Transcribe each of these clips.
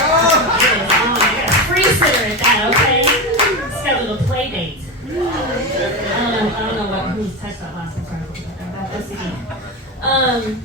I got a free sitter at that, okay? Scheduled a play date. I don't know who touched that last one. Sorry about that.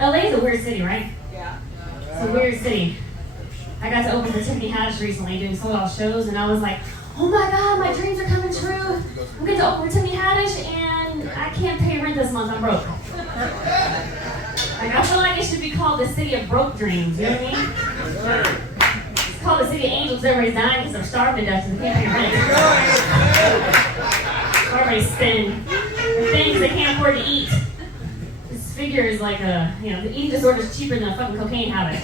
LA is a weird city, right? Yeah. It's a weird city. I got to open for Tiffany recently doing sold-out shows, and I was like, oh my God, my dreams are coming true. I'm going to open for Tiffany and I can't pay rent this month. I'm broke. Like, I feel like it should be called the city of broke dreams. You know what I mean? It's called the city of angels. Everybody's dying because they're starving to death and they can't pay rent. Everybody's spending the things they can't afford to eat. This figure is like the eating disorder is cheaper than a fucking cocaine habit.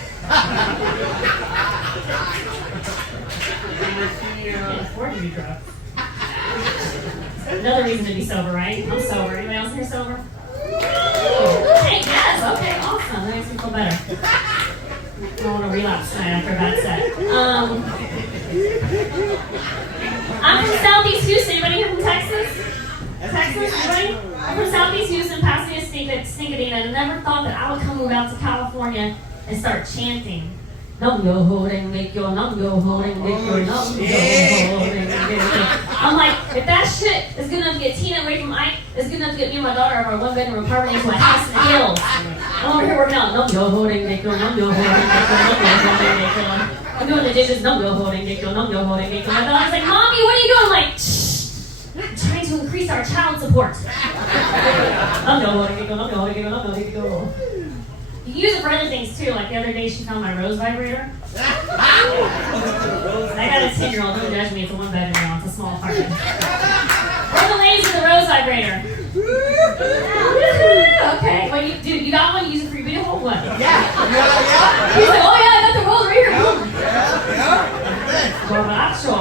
Can't afford to do drugs. Another reason to be sober, right? I'm sober. Anybody else here sober? Hey, yes. Okay, awesome. That makes me feel better. I don't want to relapse tonight after a bad set. I'm from Southeast Houston. Anybody here from Texas? Texas, anybody? I'm from Southeast Houston, Pasadena, Stinkadine, and I never thought that I would come move out to California and start chanting. Nam yo holding, make your nam yo holding, make your nam yo holding. I'm like, if that shit is good enough to get Tina away from Ike, it's good enough to get me and my daughter out of our one-bedroom apartment into a house in the hills. I'm over here working out. Nam yo holding, make your nam yo holding, make your nam yo holding, make your. I'm doing the dishes. Nam yo holding, make your nam yo holding, make your. My daughter's like, Mommy, what are you doing? I'm like, shh. I'm trying to increase our child support. Nam yo holding, make your nam yo holding, make your nam yo holding, make your. You can use it for other things too, like the other day she found my rose vibrator. I got a 10-year-old, don't judge me, it's a one-bedroom now, it's a small apartment. We're the ladies with the rose vibrator. Okay, well you got one, you use it for your video home? What? Yeah. He's like, oh yeah, I got the rose right here. Borracho.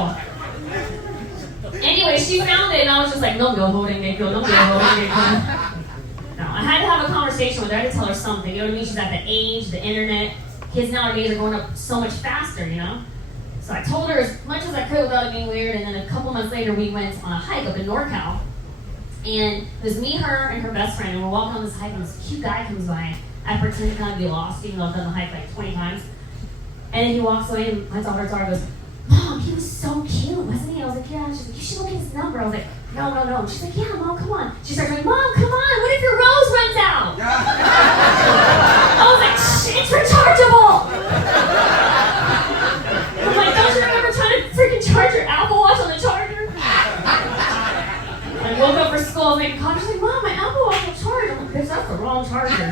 Anyway, she found it and I was just like, no go holding, no go holding. I had to have a conversation with her. I had to tell her something. You know what I mean? She's at the age, the internet. Kids nowadays are growing up so much faster, you know? So I told her as much as I could without it being weird. And then a couple months later, we went on a hike up in NorCal. And it was me, her, and her best friend. And we're walking on this hike, and this cute guy comes by. I pretend to kind of be lost, even though I've done the hike like 20 times. And then he walks away, and my daughter goes, Mom, he was so cute, wasn't he? I was like, yeah. She's like, you should look at his number. I was like, no. She's like, yeah, Mom, come on. She starts like, Mom, come on. What if your rose runs out? I was like, shh, it's rechargeable. I'm like, don't you remember trying to freaking charge your Apple Watch on the charger? I woke up for school, I was making coffee. She's like, Mom, my Apple Watch will charge. I'm like, bitch, that's the wrong charger.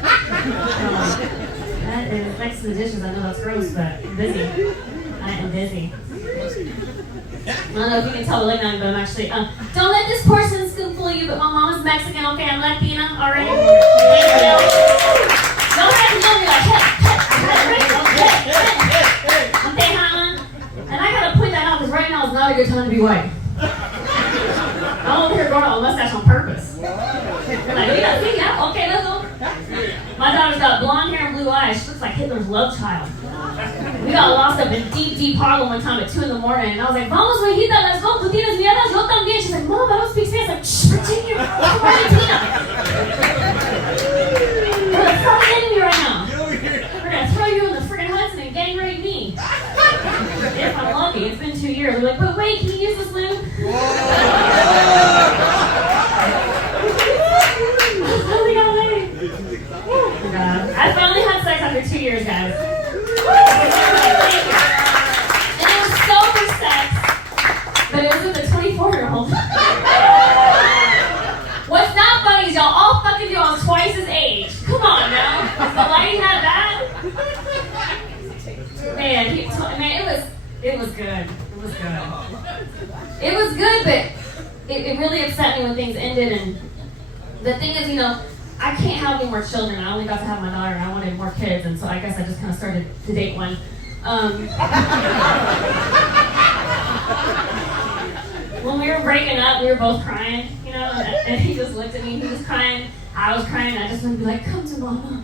That is next to the dishes. I know that's gross, but I'm busy. I am busy. I don't know if you can tell the late night, but I'm actually, don't let this porcelain spoon fool you, but my mom is Mexican, okay? I'm Latina already. Don't have to know me like, hey. Okay, huh? And I gotta point that out because right now is not a good time to be white. I'm over here growing out a mustache on purpose. You're like, you gotta see, yeah? Okay, let's go. My daughter's got blonde hair and blue eyes. She looks like Hitler's love child. We got lost up in deep Harlem one time at 2 a.m. and I was like, vamos, viejita, let's go. ¿Tú tienes miedas? Yo también. She's like, Mom, I don't speak Spanish. I'm like, shh, Virginia, we're Argentina. We're the fucking enemy right now. We're gonna throw you in the friggin' Hudson and gang rape me. If I'm lucky, it's been 2 years. We're like, but wait, can you use this lube? I finally had sex after 2 years, guys. And it was sober sex, but it was with a 24-year-old. What's not funny is y'all all fucking do I'm twice his age. Come on now. Is the lighting that bad? Man, it was good. It was good, but it really upset me when things ended. And the thing is, I can't have any more children. I only got to have my daughter, and I wanted more kids, and so I guess I just kind of started to date one. When we were breaking up, we were both crying, and he just looked at me, he was crying, I was crying, and I just wanted to be like, come to mama.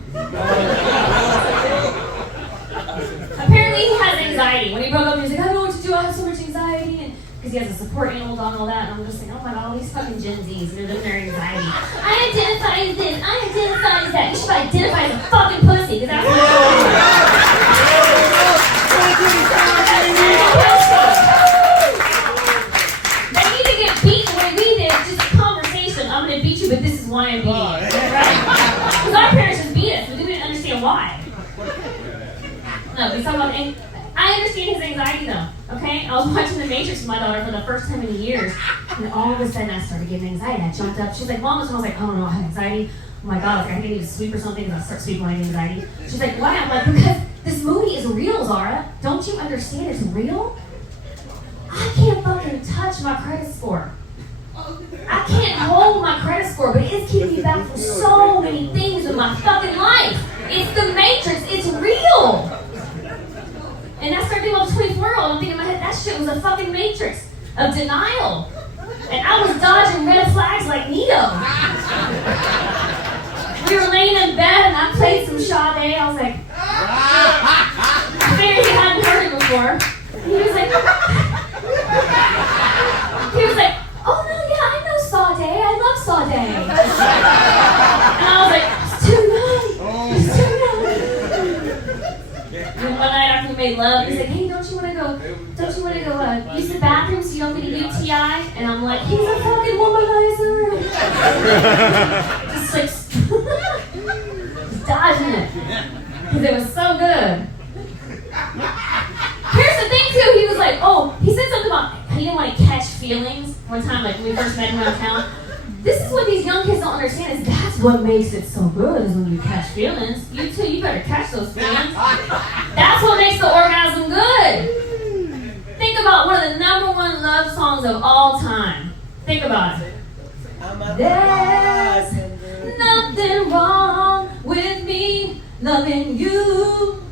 Apparently he has anxiety. When he broke up, he was like, I don't know what to do, I have so much anxiety, and because he has a support animal dog and all that, and I'm just like, oh my god, all these fucking Gen Zs, they're their anxiety. I identify as this, I identify as that. You should identify as a fucking pussy, because that's what No, he's talking about, I understand his anxiety though, okay? I was watching The Matrix with my daughter for the first time in years, and all of a sudden I started getting anxiety. I jumped up. She's like, Mom, and I was like, oh no, I have anxiety. Oh my God, I was like, I think I need to sweep or something, because I start sweeping when I get anxiety. She's like, why? I'm like, because this movie is real, Zara. Don't you understand it's real? I can't fucking touch my credit score. I can't hold my credit score, but it's keeping me back from so many things in my fucking life. It's the Matrix. It's real. And I started thinking about the 24-year-old. I'm thinking in my head, that shit was a fucking Matrix of denial. And I was dodging red flags like Neo. We were laying in bed and I played some Sade. I was like, I figured he hadn't heard it before. He was like, oh no, yeah, I know Sade. I love Sade. And I was like, it's too young. And one night after we made love, he's like, hey, don't you want to go use the bathroom so you don't get a UTI? And I'm like, he's a fucking womanizer. Just like, dodging it. Because it was so good. Here's the thing too, he was like, he said something about he didn't want to catch feelings one time, like when we first met him around town. This is what these young kids don't understand, is that's what makes it so good, is when you catch feelings. You too, you better catch those feelings. That's what makes the orgasm good. Think about one of the #1 love songs of all time. Think about it. There's nothing wrong with me loving you.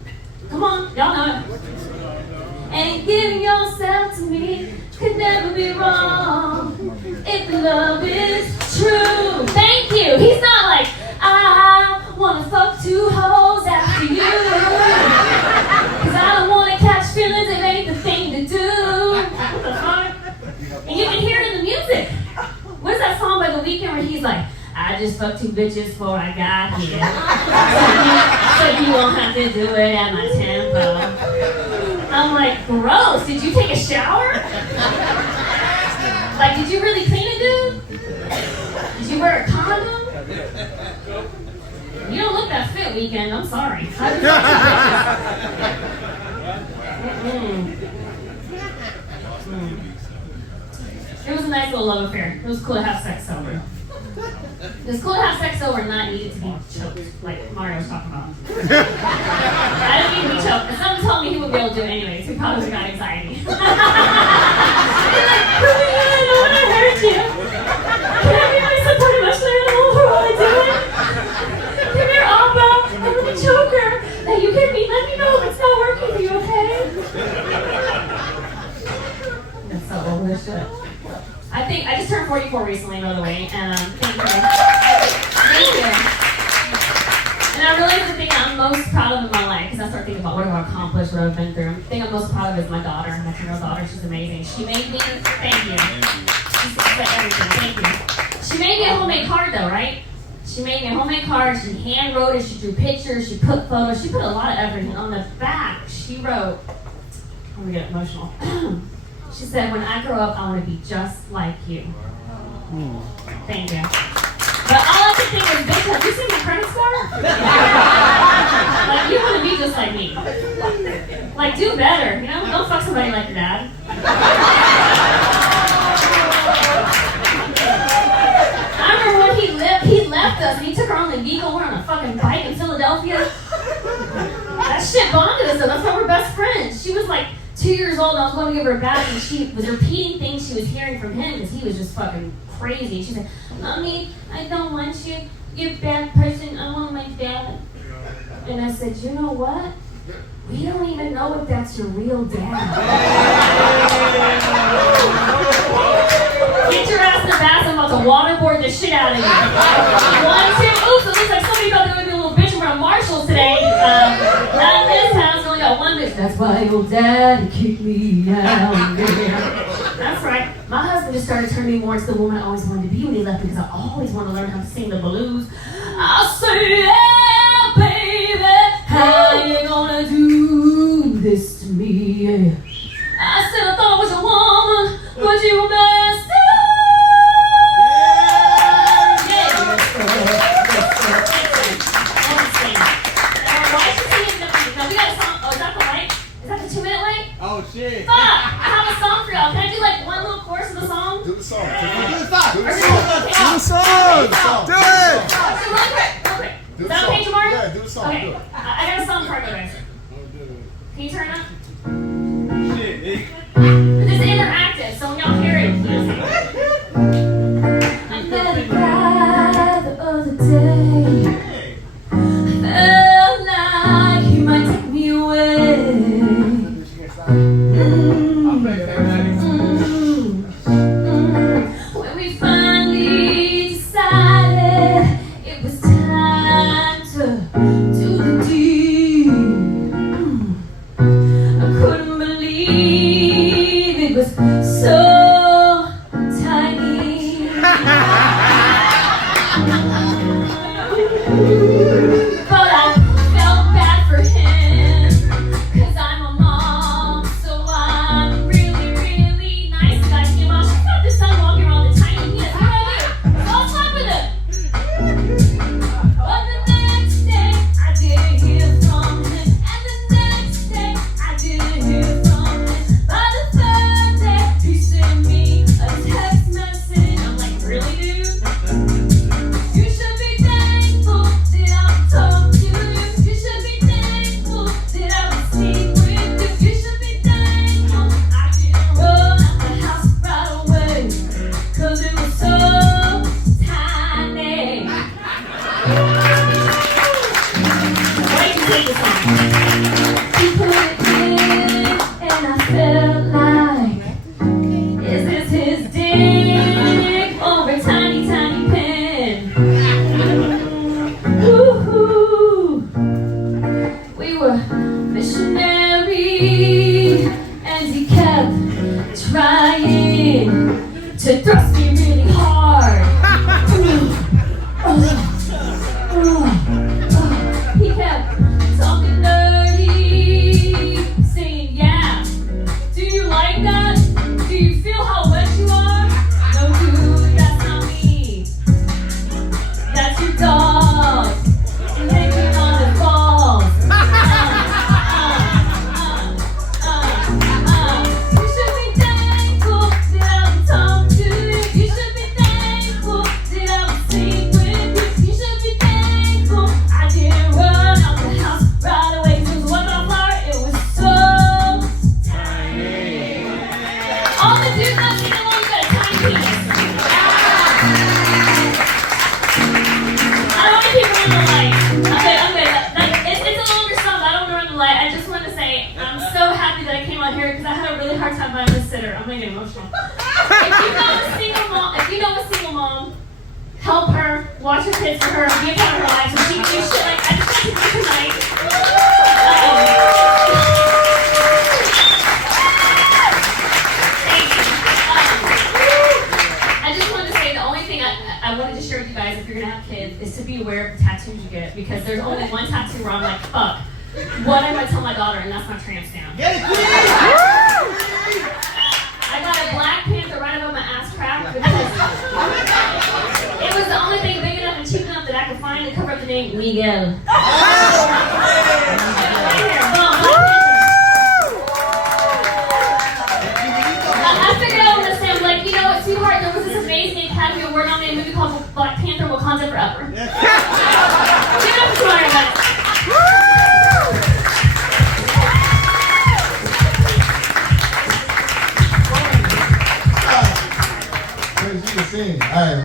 Come on, y'all know it. And giving yourself to me could never be wrong if the love is true. Thank you. He's not like, I wanna fuck 2 hoes after you, cause I don't wanna catch feelings, it ain't the thing to do. What the fuck? And you can hear it in the music. What is that song by The Weeknd where he's like, I just fucked 2 bitches before I got here, so you won't have to do it at my tempo. I'm like, gross, did you take a shower? Like, did you really clean it, dude? Did you wear a condom? You don't look that fit, Weekend, I'm sorry. It was a nice little love affair. It was cool to have sex sober. It was cool to have sex over and not need it to be choked, like Mario was talking about. I didn't need to be choked, because someone told me he wouldn't be able to do it anyways. He probably got anxiety. He's like, I don't want to hurt you. Can I be my support emotional animal for while I do it? Come here, Abba. I'm going to choke her. Now you can be, let me know if it's not working for you, okay? That's so old as shit. I just turned 44 recently, by the way, and thank you. Thank you. And I realized the thing I'm most proud of in my life, because I start thinking about what I've accomplished, what I've been through. The thing I'm most proud of is my daughter, my 10-year-old daughter. She's amazing. She made me, thank you. She's everything, thank you. She made me a homemade card though, right? She made me a homemade card, she hand wrote it, she drew pictures, she put photos, she put a lot of everything. On the back, she wrote, I'm gonna get emotional. She said, when I grow up, I want to be just like you. Thank you. But all I could think was, bitch, have you seen my credit score? Like, you want to be just like me. Like, do better, you know? Don't fuck somebody like your dad. I remember when he left us and he took her on the Eagle. We're on a fucking bike in Philadelphia. That shit bonded us, though. That's why we're best friends. She was like 2 years old, and I was going to give her a bath, and she was repeating things she was hearing from him because he was just fucking crazy. She said, Mommy, I don't want you. You're a bad person. I want my dad. And I said, you know what? We don't even know if that's your real dad. Get your ass in the bath. I'm about to waterboard the shit out of you. 1, 2, oops, it looks like somebody about to go do a little bitch in front of Marshall's today. Not in this house, we only got 1 bitch. That's why your dad kicked me out. That's right. My husband just started turning me more into the woman I always wanted to be when he left me, because I always wanted to learn how to sing the blues. I say, yeah, baby, how you gonna do this to me? I said I thought I was a woman, but you were messed up. Why is she singing? No, we got a song. Oh, is that was 2 minutes late? Oh shit. Fuck! I have a song for y'all. Can I do like one little chorus of the song? Do the song. Do the song. Do the Or song. do Do the song. Do it. Real quick, real quick. Do Is the that okay, song. Jamar? Yeah, do the song. Okay. Do it. I got a song for you guys. Can you turn up? Shit, nigga. This is interactive, so when y'all hear it, you just I met a guy the other day. Felt like he might take me away. When we finally decided it was time to do the deed, I couldn't believe it was so tiny. But I felt bad for him, 'cause I'm a mom, so I'm really, really nice. Guys, you know, she's got this son walking around the tiny penis. How do I do? What's up with it? But the next day, I didn't hear from him. And the next day, I didn't hear from him. By the third day, he sent me a text message. I'm like, really, dude? You should be thankful that I would talk to you. You should be thankful that I would sleep with you. You should be thankful I didn't run out the house right away, 'cause it was so tiny. Wait to take this on. He put it in, and I felt like, is this his dick or a tiny, tiny pen? Woo-hoo. We were missionaries, and he kept trying to thrust me really hard. He kept talking dirty, saying, yeah, do you like that? Do you feel how wet you are? No, dude, that's not me. That's your dog. Licking on the balls. You should be thankful that I would talk to you. You should be thankful that I would sleep with you. You should be thankful I didn't run out the house right away. 'Cause what about flower? It was so tiny. All the dudes that sing along got a tiny penis. I don't want to keep running the light. I'm good. It's a longer song, but I don't want to run the light. I just want to say I'm so happy that I came out here because I had a really hard time finding a sitter. I'm gonna get emotional. If you know a single mom, help her, watch her kids for her, be a part of her life, so she can do shit like I just want to do tonight. Thank you. I just wanted to say the only thing I wanted to share with you guys, if you're gonna have kids, is to be aware of the tattoos you get, because there's only one tattoo where I'm like, fuck, what am I tell my daughter, and that's my tramp stamp. Get it, please. I got a Black Panther right above my ass crack because it was the only thing big enough and cheap enough that I could find to cover up the name Miguel. Right here, boom, Black Panther. I figured out what to say. I'm like, you know what, sweetheart, there was this amazing Academy Award nominated movie called Black Panther Wakanda Forever. Give it up for everybody. You can sing. All right.